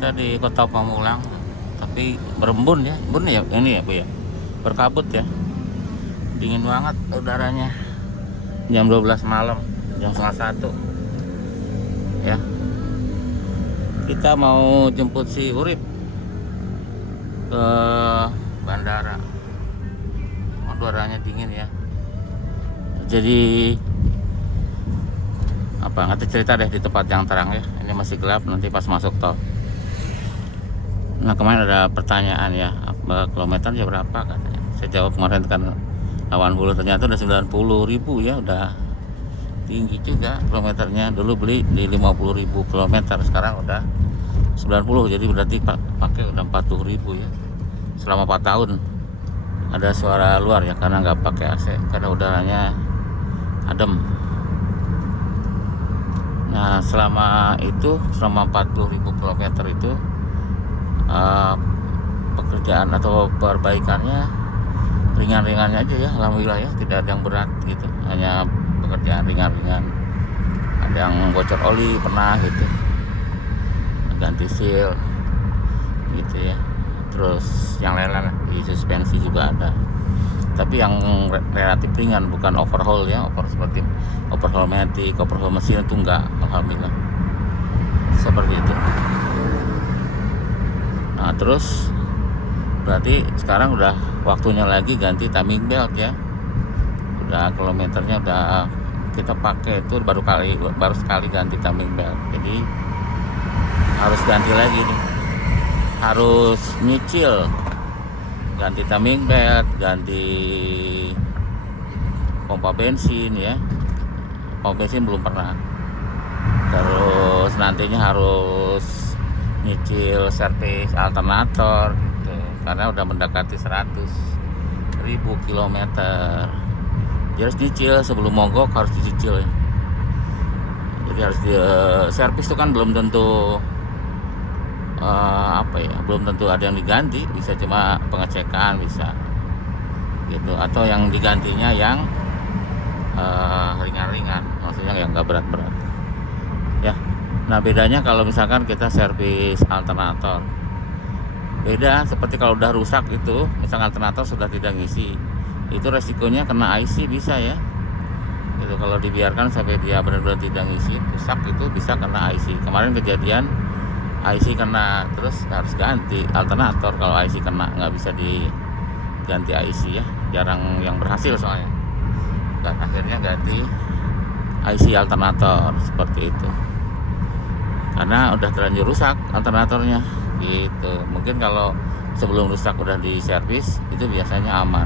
Kita di Kota Pamulang, tapi berembun ya, embun ya ini ya Bu ya, berkabut ya, dingin banget udaranya. Jam 12 malam, jam setengah satu ya. Kita mau jemput si Urip ke bandara. Udaranya dingin ya. Jadi apa nanti cerita deh di tempat yang terang ya. Ini masih gelap nanti pas masuk tol. Nah kemarin ada pertanyaan ya, kilometernya berapa katanya. Saya jawab kemarin kan 80, ternyata udah 90.000 ya, udah tinggi juga kilometernya. Dulu beli di 50.000 kilometer, sekarang udah 90, jadi berarti pakai udah 40.000 ya selama 4 tahun. Ada suara luar ya karena nggak pakai AC, karena udaranya adem. Nah selama 40.000 kilometer itu pekerjaan atau perbaikannya ringan-ringannya aja ya, alhamdulillah ya, tidak ada yang berat gitu, hanya pekerjaan ringan-ringan. Ada yang bocor oli pernah gitu, ganti seal gitu ya, terus yang lain-lain di suspensi juga ada, tapi yang relatif ringan, bukan overhaul ya, seperti overhaul matic, overhaul mesin itu enggak, alhamdulillah seperti itu. Nah terus berarti sekarang udah waktunya lagi ganti timing belt ya. Udah kilometernya udah kita pakai itu baru sekali ganti timing belt. Jadi harus ganti lagi nih. Harus nyicil ganti timing belt, ganti pompa bensin ya. Pompa bensin belum pernah. Terus nantinya harus nyicil servis alternator gitu, karena udah mendekati 100.000 kilometer. Jadi harus nyicil sebelum mogok, harus dicicil ya. Jadi harus di servis itu kan belum tentu belum tentu ada yang diganti, bisa cuma pengecekan bisa gitu, atau yang digantinya yang ringan-ringan, maksudnya yang nggak berat-berat ya. Nah bedanya kalau misalkan kita servis alternator, beda seperti kalau udah rusak itu, misalkan alternator sudah tidak ngisi, itu resikonya kena IC bisa ya. Itu kalau dibiarkan sampai dia benar-benar tidak ngisi, rusak, itu bisa kena IC. Kemarin kejadian IC kena, terus harus ganti alternator. Kalau IC kena nggak bisa diganti IC ya, jarang yang berhasil soalnya. Dan akhirnya ganti IC alternator seperti itu, karena udah terlanjur rusak alternatornya gitu. Mungkin kalau sebelum rusak udah di servis, itu biasanya aman.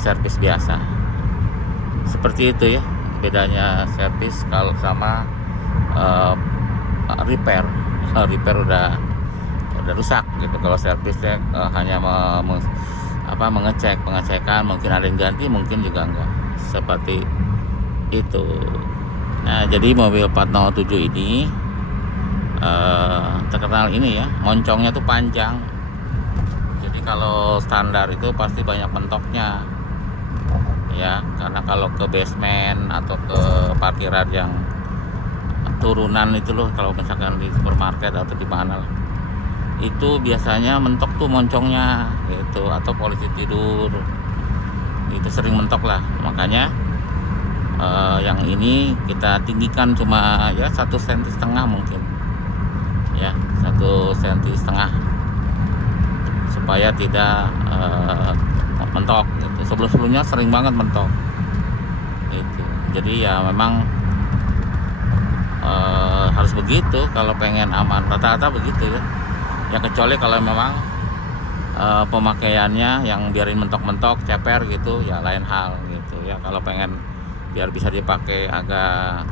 Servis biasa seperti itu ya, bedanya servis kalau sama repair. Repair udah rusak gitu. Kalau servisnya hanya pengecekan, mungkin ada yang ganti, mungkin juga enggak, seperti itu. Nah jadi mobil 407 ini terkenal ini ya, moncongnya tuh panjang. Jadi kalau standar itu pasti banyak mentoknya ya, karena kalau ke basement atau ke parkiran yang turunan itu loh, kalau misalkan di supermarket atau di mana lah, itu biasanya mentok tuh moncongnya gitu, atau polisi tidur itu sering mentok lah. Makanya yang ini kita tinggikan cuma ya 1,5 cm mungkin ya, 1,5 cm supaya tidak mentok gitu. Sebelumnya sering banget mentok gitu. Jadi ya memang harus begitu kalau pengen aman, rata-rata begitu ya. Ya kecuali kalau memang pemakaiannya yang biarin mentok-mentok, ceper gitu ya, lain hal gitu ya. Kalau pengen biar bisa dipakai agak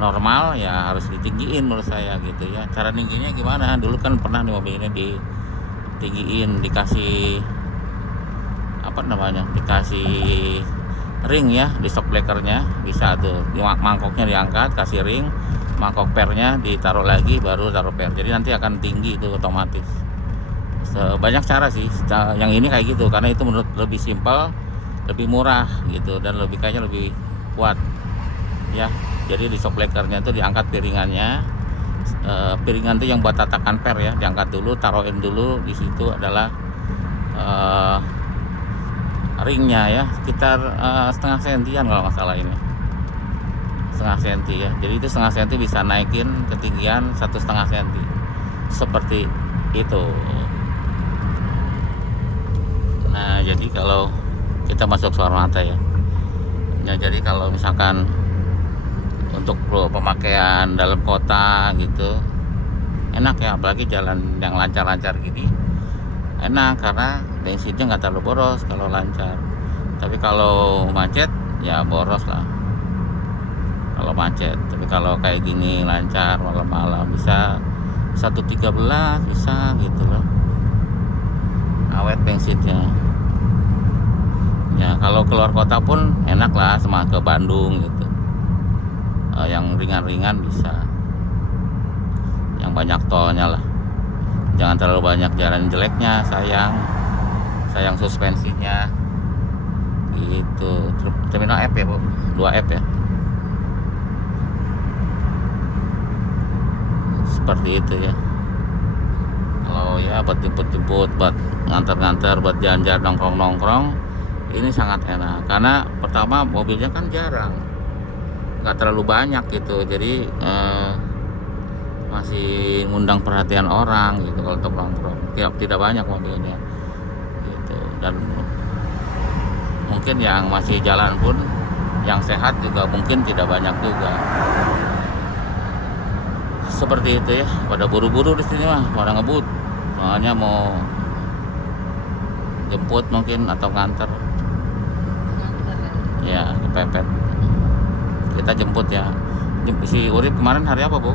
normal ya harus ditinggiin menurut saya gitu ya. Cara tingginya gimana? Dulu kan pernah di mobil ini ditinggiin, dikasih dikasih ring ya di shock breakernya, bisa tuh mangkoknya diangkat, kasih ring, mangkok pernya ditaruh lagi, baru taruh per. Jadi nanti akan tinggi itu otomatis. Banyak cara sih yang ini kayak gitu, karena itu menurut lebih simpel, lebih murah gitu, dan kayaknya lebih kuat ya. Jadi di shock breakernya itu diangkat piringannya, piringan itu yang buat tatakan per ya, diangkat dulu, taruhin dulu. Di situ adalah ringnya ya, sekitar setengah sentian kalau nggak salah ini, setengah senti ya. Jadi itu setengah senti bisa naikin ketinggian 1,5 senti seperti itu. Nah jadi kalau kita masuk Soeharmata ya, jadi kalau misalkan untuk pemakaian dalam kota gitu enak ya, apalagi jalan yang lancar-lancar gini enak karena bensinnya nggak terlalu boros kalau lancar. Tapi kalau macet ya boros lah kalau macet. Tapi kalau kayak gini lancar malam-malam bisa 1,13 bisa gitu loh, awet bensinnya ya. Kalau keluar kota pun enak lah, sama ke Bandung gitu, yang ringan-ringan bisa, yang banyak tolnya lah. Jangan terlalu banyak jalan jeleknya, sayang suspensinya gitu. Terminal F ya Bu, 2F ya, seperti itu ya. Kalau ya buat jemput-jemput, buat nganter-nganter, buat jalan-jalan, nongkrong-nongkrong, ini sangat enak. Karena pertama mobilnya kan jarang, nggak terlalu banyak gitu, jadi masih ngundang perhatian orang gitu kalau untuk nongkrong. Tidak banyak mobilnya gitu. Dan mungkin yang masih jalan pun, yang sehat juga mungkin tidak banyak juga. Seperti itu ya. Pada buru-buru di sini mah, pada ngebut, soalnya mau jemput mungkin atau nganter ya, kepepet. Kita jemput ya. Si Urip kemarin hari apa Bu?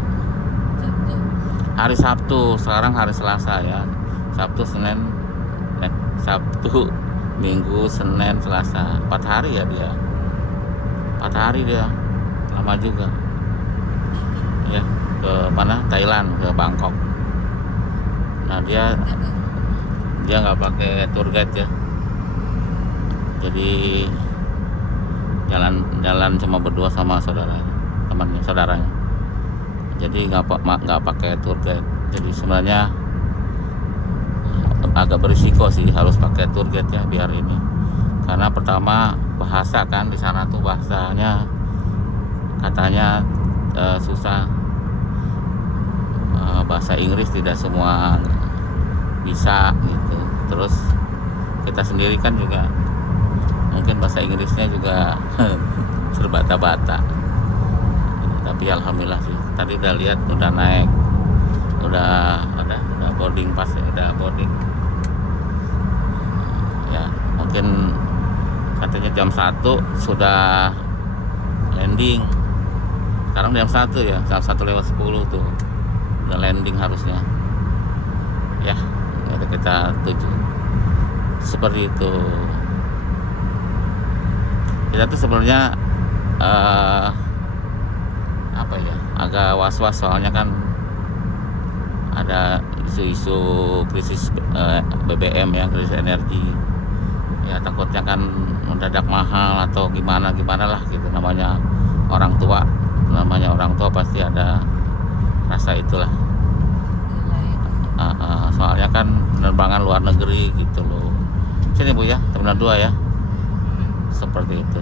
Hari Sabtu. Sekarang hari Selasa ya. Sabtu, Minggu, Senin, Selasa, 4 hari ya dia. 4 hari dia, lama juga ya. Ke mana? Thailand, ke Bangkok. Nah dia nggak pakai tour guide ya, jadi jalan cuma berdua sama saudaranya. Jadi nggak pakai tour guide. Jadi sebenarnya agak berisiko sih harus pakai tour guide ya, biar ini. Karena pertama bahasa kan, di sana tuh bahasanya katanya susah. Bahasa Inggris tidak semua bisa gitu. Terus kita sendiri kan juga mungkin bahasa Inggrisnya juga terbata-bata. Tapi alhamdulillah sih, tadi udah lihat, udah naik, udah boarding pass ya, udah boarding ya. Mungkin katanya jam 1 sudah landing. Sekarang jam 1 ya, jam 1:10 tuh udah landing harusnya ya. Jadi kita tuju seperti itu. Kita tuh sebenarnya apa ya, agak was-was, soalnya kan ada isu-isu krisis BBM ya, krisis energi ya. Takutnya kan mendadak mahal atau gimana lah gitu. Namanya orang tua pasti ada rasa itulah. Soalnya kan penerbangan luar negeri gitu loh. Sini Bu ya, Terminal 2 ya, seperti itu.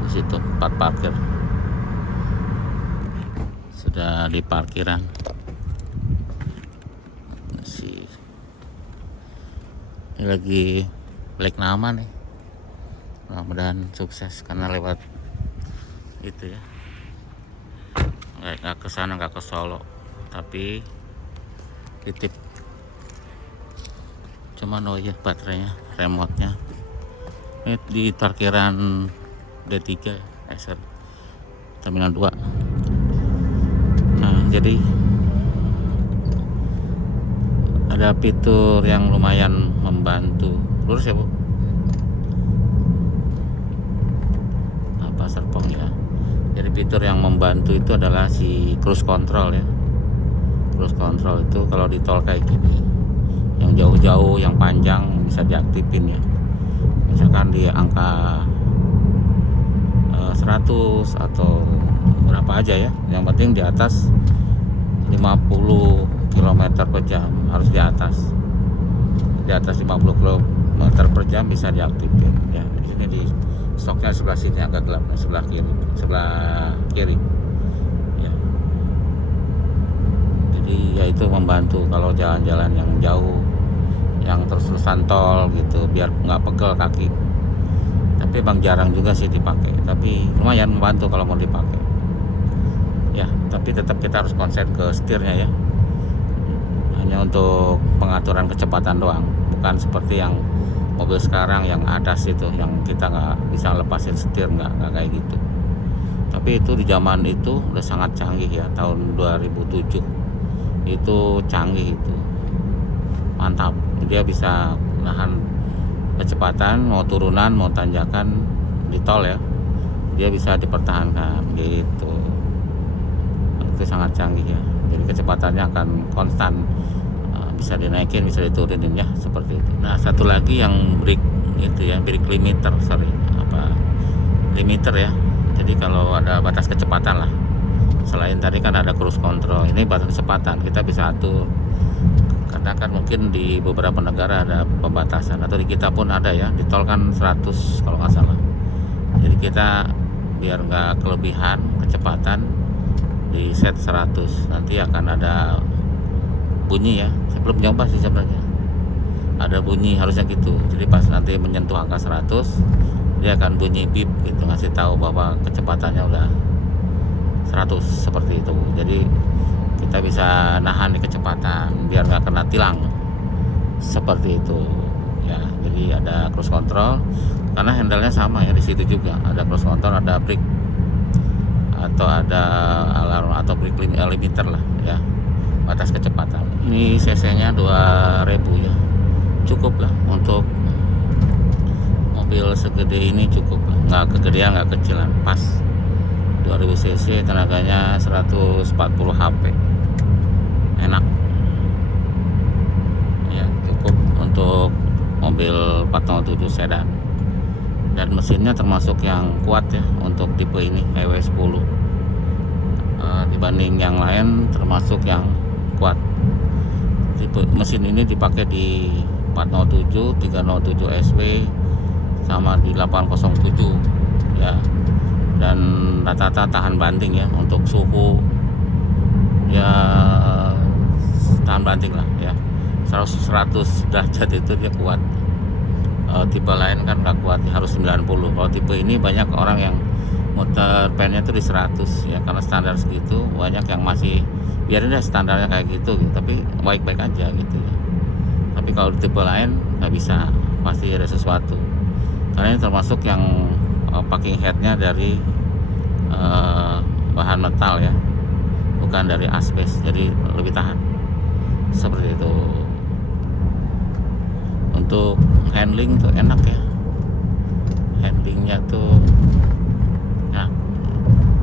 Di situ tempat parkir, sudah di parkiran sih. Ini lagi balik nama nih, mudah-mudahan sukses karena lewat itu ya. Nggak ke sana, nggak ke Solo, tapi titip. Cuman oh ya, baterainya, remote-nya ini di parkiran D3 SR Terminal 2. Nah jadi ada fitur yang lumayan membantu. Lurus ya Bu, apa Serpong ya. Jadi fitur yang membantu itu adalah si cruise control ya. Cruise control itu kalau di tol kayak gini, yang jauh-jauh, yang panjang bisa diaktifin ya. Misalkan di angka 100 atau berapa aja ya, yang penting di atas 50 km per jam, harus di atas 50 km per jam bisa diaktifkan ya. Di sini di stoknya sebelah sini agak gelap, sebelah kiri ya. Jadi ya itu membantu kalau jalan-jalan yang jauh, yang terus-terusan tol gitu, biar nggak pegel kaki. Tapi bang jarang juga sih dipakai, tapi lumayan membantu kalau mau dipakai ya. Tapi tetap kita harus konsen ke setirnya ya, hanya untuk pengaturan kecepatan doang, bukan seperti yang mobil sekarang yang atas itu, yang kita nggak bisa lepasin setir, nggak kayak gitu. Tapi itu di zaman itu udah sangat canggih ya, tahun 2007 itu canggih, itu mantap. Dia bisa nahan kecepatan, mau turunan mau tanjakan di tol ya, dia bisa dipertahankan gitu. Itu sangat canggih ya, jadi kecepatannya akan konstan, bisa dinaikin bisa diturunin ya, seperti itu. Nah satu lagi yang brake itu ya, brake limiter, limiter ya. Jadi kalau ada batas kecepatan lah, selain tadi kan ada cruise control, ini batas kecepatan kita bisa atur. Karena kan mungkin di beberapa negara ada pembatasan, atau di kita pun ada ya, di tol kan 100 kalau nggak salah. Jadi kita biar nggak kelebihan kecepatan di set 100, nanti akan ada bunyi ya. Saya belum nyoba sih sebenarnya, ada bunyi harusnya gitu. Jadi pas nanti menyentuh angka 100, dia akan bunyi bip gitu, ngasih tahu bahwa kecepatannya udah 100 seperti itu. Jadi kita bisa nahan di kecepatan biar nggak kena tilang seperti itu ya. Jadi ada cruise control, karena handle-nya sama ya, di situ juga ada cruise control, ada brake atau ada alarm atau brake limiter lah ya, batas kecepatan. Ini cc-nya 2000 ya, cukup lah untuk mobil segede ini, cukup lah, nggak kegedean nggak kecilan, pas 2000 cc, tenaganya 140 HP, enak ya, cukup untuk mobil 407 sedan. Dan mesinnya termasuk yang kuat ya untuk tipe ini, EW10, dibanding yang lain termasuk yang kuat. Tipe mesin ini dipakai di 407, 307 SW sama di 807 ya. Dan rata-rata tahan banting ya, untuk suhu ya tahan banting lah ya, 100 derajat itu dia kuat. Tipe lain kan nggak kuat, harus 90. Kalau tipe ini banyak orang yang motor pennya itu di 100 ya, karena standar segitu. Banyak yang masih biarin deh standarnya kayak gitu, tapi baik-baik aja gitu ya. Tapi kalau di tipe lain nggak bisa, pasti ada sesuatu, karena ini termasuk yang packing headnya dari bahan metal ya, bukan dari asbes, jadi lebih tahan seperti itu. Untuk handling tuh enak ya, handlingnya tuh ya.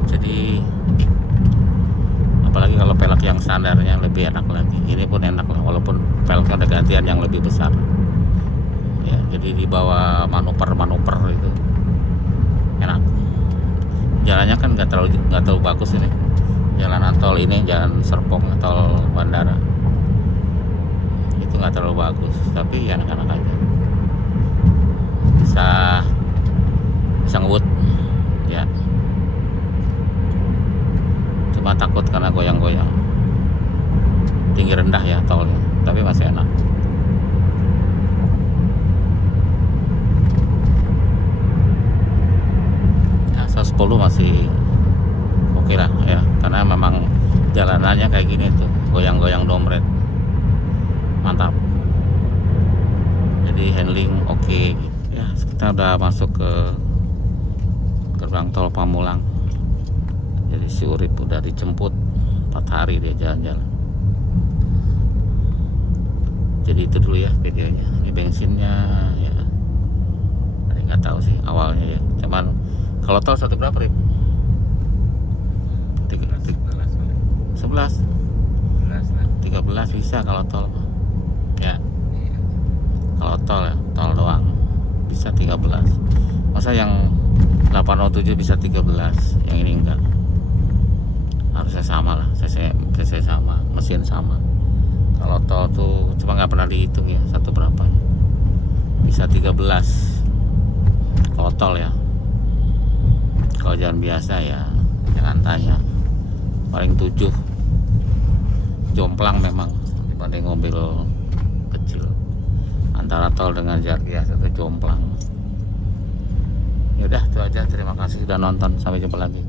Jadi apalagi kalau pelek yang standarnya lebih enak lagi, ini pun enak lah, walaupun peleknya ada gantian yang lebih besar ya. Jadi di bawah manuver itu enak. Jalannya kan nggak terlalu bagus ini, jalanan tol ini, jalan Serpong, tol bandara itu nggak terlalu bagus, tapi ya enak-enak aja, bisa ngebut ya. Cuma takut karena goyang-goyang, tinggi rendah ya tolnya, tapi masih enak. Ya, 110 masih oke lah ya, karena memang jalanannya kayak gini tuh, goyang-goyang dompet, mantap. Jadi handling oke. Ya, kita udah masuk ke gerbang tol Pamulang. Jadi si Urip udah dijemput 4 hari dia jalan-jalan. Jadi itu dulu ya videonya. Ini bensinnya ya, ada nggak tahu sih awalnya ya. Cuman kalau tol satu berapa, Rip? 11 13 bisa kalau tol ya. Kalau tol ya, tol doang bisa 13. Masa yang 807 bisa 13, yang ini enggak. Harusnya sama lah, cc sama, mesin sama. Kalau tol tuh cuma nggak pernah dihitung ya satu berapa, bisa 13 kalau tol ya. Kalau jalan biasa ya jangan tanya, paling 7. Jomplang memang dibanding mobil kecil. Antara tol dengan jalan biasa itu jomplang. Ya udah itu aja, terima kasih sudah nonton, sampai jumpa lagi.